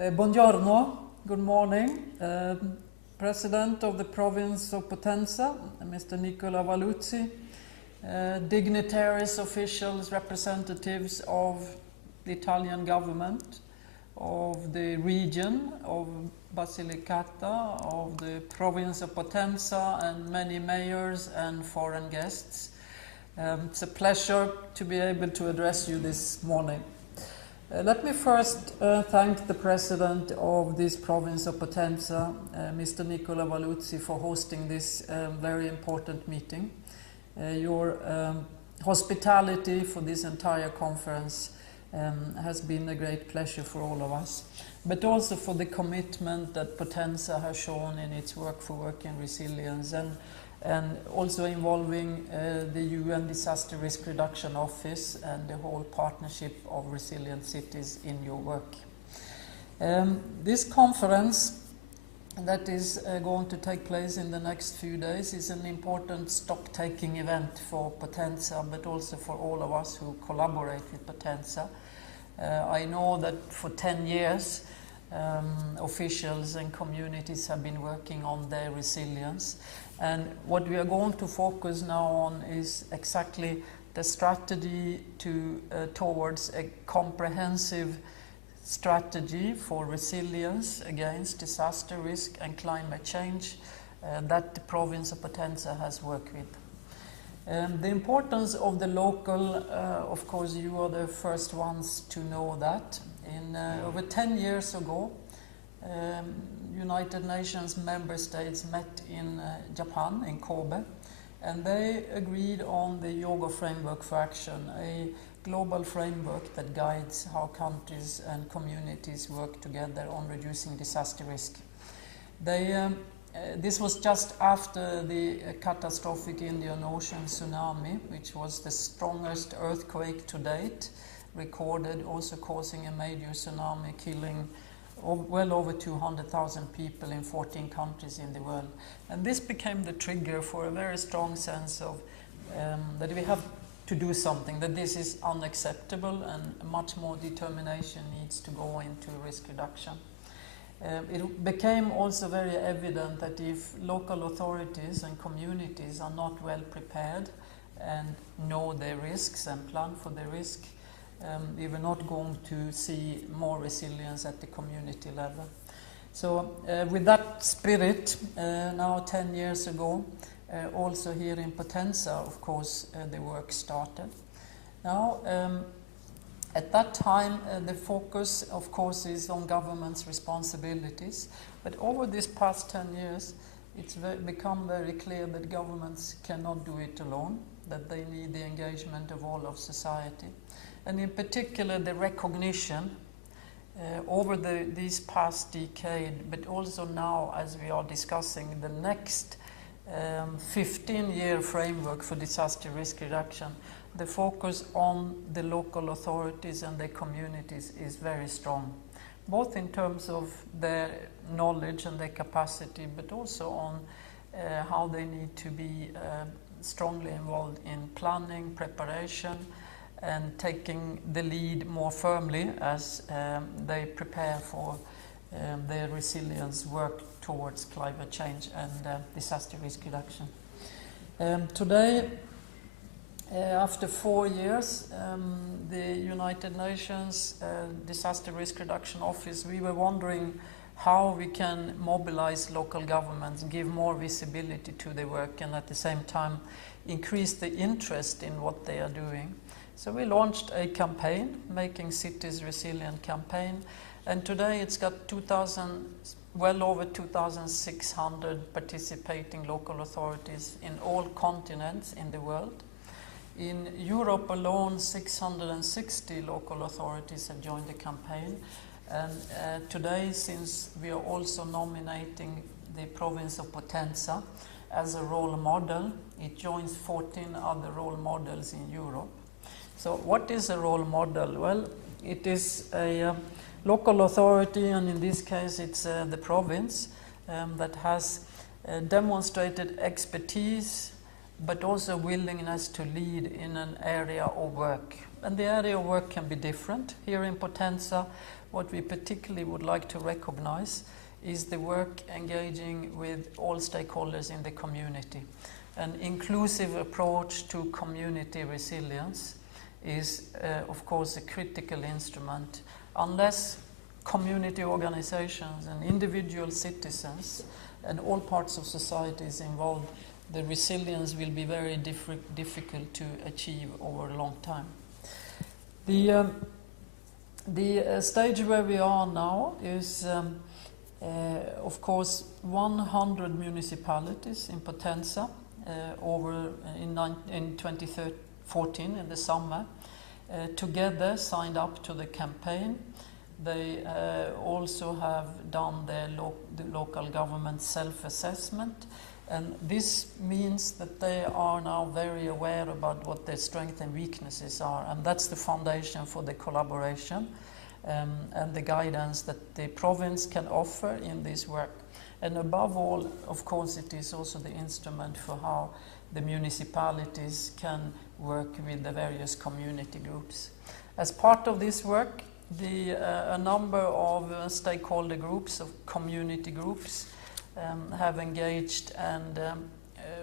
Buongiorno, good morning. President of the province of Potenza, Mr. Nicola Valluzzi, dignitaries, officials, representatives of the Italian government, of the region of Basilicata, of the province of Potenza, and many mayors and foreign guests. It's a pleasure to be able to address you this morning. Let me first thank the president of this province of Potenza, Mr. Nicola Valluzzi, for hosting this very important meeting. Your hospitality for this entire conference has been a great pleasure for all of us, but also for the commitment that Potenza has shown in its work for working resilience, and also involving the UN Disaster Risk Reduction Office and the whole partnership of resilient cities in your work. This conference that is going to take place in the next few days is an important stock-taking event for Potenza, but also for all of us who collaborate with Potenza. I know that for 10 years officials and communities have been working on their resilience. And what we are going to focus now on is exactly the strategy towards a comprehensive strategy for resilience against disaster risk and climate change that the province of Potenza has worked with. The importance of the local, of course, you are the first ones to know that. Over 10 years ago, United Nations member states met in Japan, in Kobe, and they agreed on the Hyogo Framework for Action, a global framework that guides how countries and communities work together on reducing disaster risk. This was just after the catastrophic Indian Ocean tsunami, which was the strongest earthquake to date, recorded, also causing a major tsunami, killing well over 200,000 people in 14 countries in the world. And this became the trigger for a very strong sense of that we have to do something, that this is unacceptable, and much more determination needs to go into risk reduction. It became also very evident that if local authorities and communities are not well prepared and know their risks and plan for the risk, we were not going to see more resilience at the community level. So with that spirit, now 10 years ago, also here in Potenza, of course, the work started. Now, at that time, the focus, of course, is on government's responsibilities. But over this past 10 years, it's become very clear that governments cannot do it alone, that they need the engagement of all of society. And in particular, the recognition over these past decade, but also now as we are discussing the next 15-year framework for disaster risk reduction, the focus on the local authorities and their communities is very strong, both in terms of their knowledge and their capacity, but also on how they need to be strongly involved in planning, preparation, and taking the lead more firmly as they prepare for their resilience work towards climate change and disaster risk reduction. Today, after 4 years, the United Nations Disaster Risk Reduction Office, we were wondering how we can mobilize local governments, give more visibility to their work, and at the same time increase the interest in what they are doing. So we launched a campaign, Making Cities Resilient campaign, and today it's got well over 2,600 participating local authorities in all continents in the world. In Europe alone, 660 local authorities have joined the campaign. And today, since we are also nominating the province of Potenza as a role model, it joins 14 other role models in Europe. So what is a role model? Well, it is a local authority, and in this case it's the province that has demonstrated expertise but also willingness to lead in an area of work. and the area of work can be different. Here in Potenza, what we particularly would like to recognize is the work engaging with all stakeholders in the community. An inclusive approach to community resilience is, of course, a critical instrument. Unless community organizations and individual citizens and all parts of society is involved, the resilience will be very difficult to achieve over a long time. The stage where we are now is, of course, 100 municipalities in Potenza over in 2014 in the summer together signed up to the campaign. They also have done the local government self-assessment, and this means that they are now very aware about what their strengths and weaknesses are, and that's the foundation for the collaboration and the guidance that the province can offer in this work. And above all, of course, it is also the instrument for how the municipalities can work with the various community groups. As part of this work, a number of stakeholder groups, of community groups, have engaged and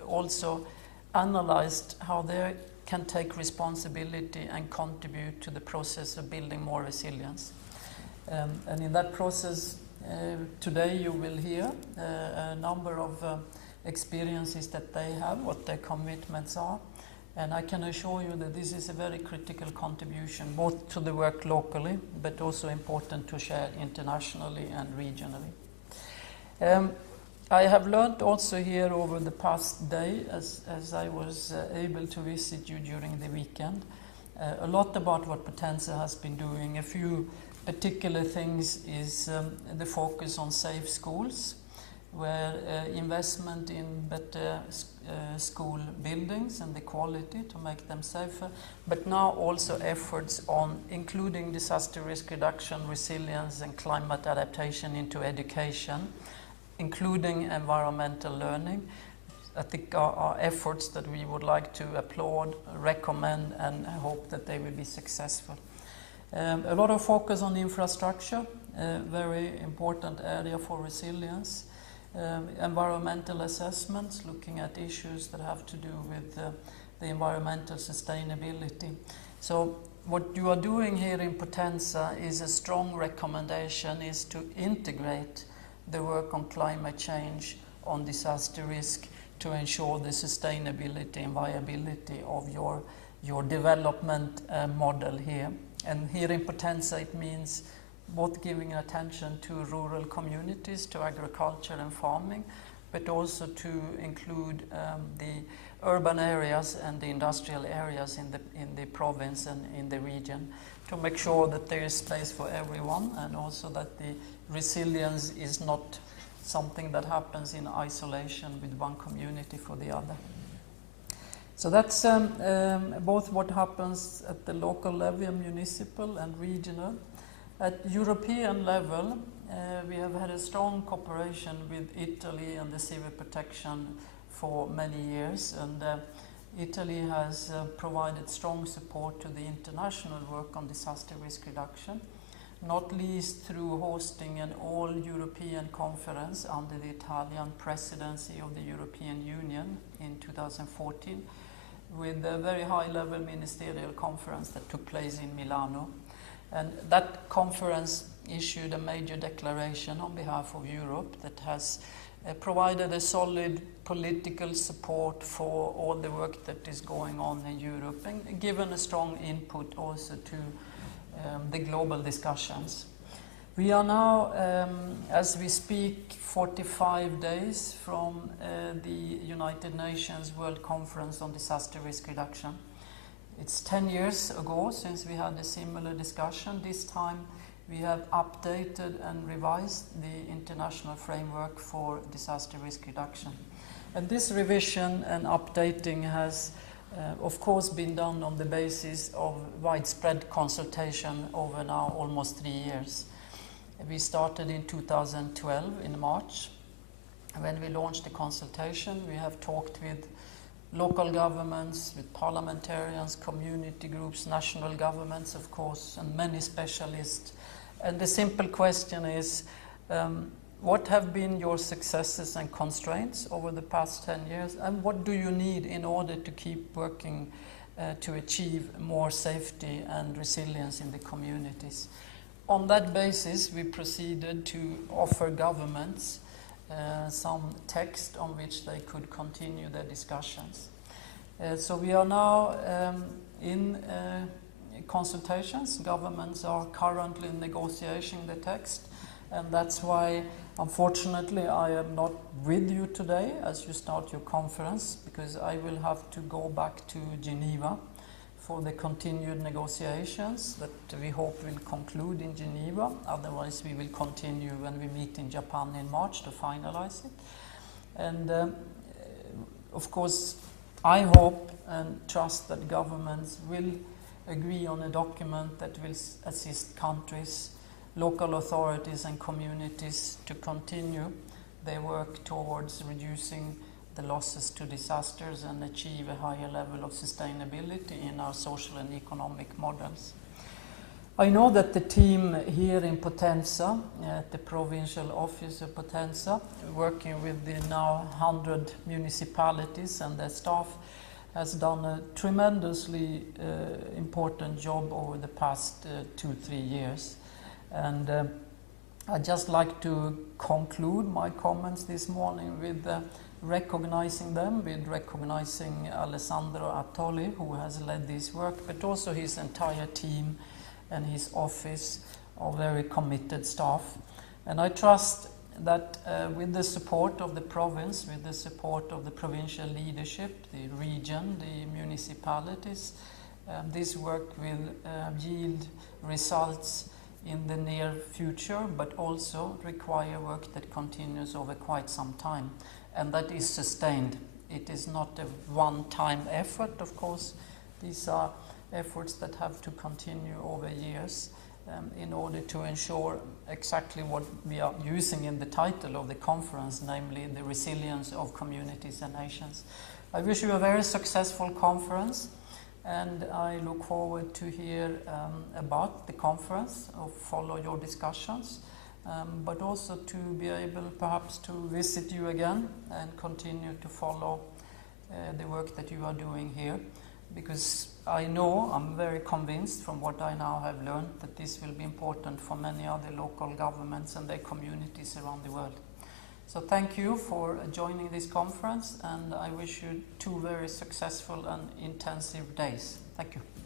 also analyzed how they can take responsibility and contribute to the process of building more resilience. And in that process, today you will hear a number of experiences that they have, what their commitments are. And I can assure you that this is a very critical contribution, both to the work locally, but also important to share internationally and regionally. I have learned also here over the past day, as I was able to visit you during the weekend, a lot about what Potenza has been doing. A few particular things is the focus on safe schools, where investment in better school buildings and the quality to make them safer, but now also efforts on including disaster risk reduction, resilience and climate adaptation into education, including environmental learning. I think are efforts that we would like to applaud, recommend, and hope that they will be successful. A lot of focus on infrastructure, a very important area for resilience. Environmental assessments, looking at issues that have to do with the environmental sustainability. So what you are doing here in Potenza is a strong recommendation is to integrate the work on climate change, on disaster risk, to ensure the sustainability and viability of your development model here. And here in Potenza it means both giving attention to rural communities, to agriculture and farming, but also to include the urban areas and the industrial areas in the province and in the region, to make sure that there is space for everyone, and also that the resilience is not something that happens in isolation with one community for the other. So that's both what happens at the local level, municipal and regional. At European level, we have had a strong cooperation with Italy and the civil protection for many years, and Italy has provided strong support to the international work on disaster risk reduction, not least through hosting an all-European conference under the Italian presidency of the European Union in 2014, with a very high-level ministerial conference that took place in Milano. And that conference issued a major declaration on behalf of Europe that has provided a solid political support for all the work that is going on in Europe, and given a strong input also to the global discussions. We are now, as we speak, 45 days from the United Nations World Conference on Disaster Risk Reduction. It's 10 years ago since we had a similar discussion. This time we have updated and revised the international framework for disaster risk reduction. And this revision and updating has, of course, been done on the basis of widespread consultation over now almost 3 years. We started in 2012 in March. When we launched the consultation, we have talked with local governments, with parliamentarians, community groups, national governments, of course, and many specialists. And the simple question is, what have been your successes and constraints over the past 10 years, and what do you need in order to keep working to achieve more safety and resilience in the communities? On that basis, we proceeded to offer governments some text on which they could continue their discussions. So we are now in consultations. Governments are currently negotiating the text, and that's why, unfortunately, I am not with you today as you start your conference, because I will have to go back to Geneva for the continued negotiations that we hope will conclude in Geneva. Otherwise, we will continue when we meet in Japan in March to finalize it. And of course, I hope and trust that governments will agree on a document that will assist countries, local authorities and communities to continue their work towards reducing the losses to disasters and achieve a higher level of sustainability in our social and economic models. I know that the team here in Potenza, at the provincial office of Potenza, working with the now 100 municipalities and their staff, has done a tremendously important job over the past 2-3 years. And I'd just like to conclude my comments this morning with recognizing them, with recognizing Alessandro Attoli, who has led this work, but also his entire team and his office of very committed staff. And I trust that with the support of the province, with the support of the provincial leadership, the region, the municipalities, this work will yield results in the near future, but also require work that continues over quite some time, and that is sustained. It is not a one-time effort, of course. These are efforts that have to continue over years in order to ensure exactly what we are using in the title of the conference, namely the resilience of communities and nations. I wish you a very successful conference, and I look forward to hear about the conference, or follow your discussions, but also to be able perhaps to visit you again and continue to follow the work that you are doing here, because I know, I'm very convinced from what I now have learned, that this will be important for many other local governments and their communities around the world. So thank you for joining this conference, and I wish you 2 very successful and intensive days. Thank you.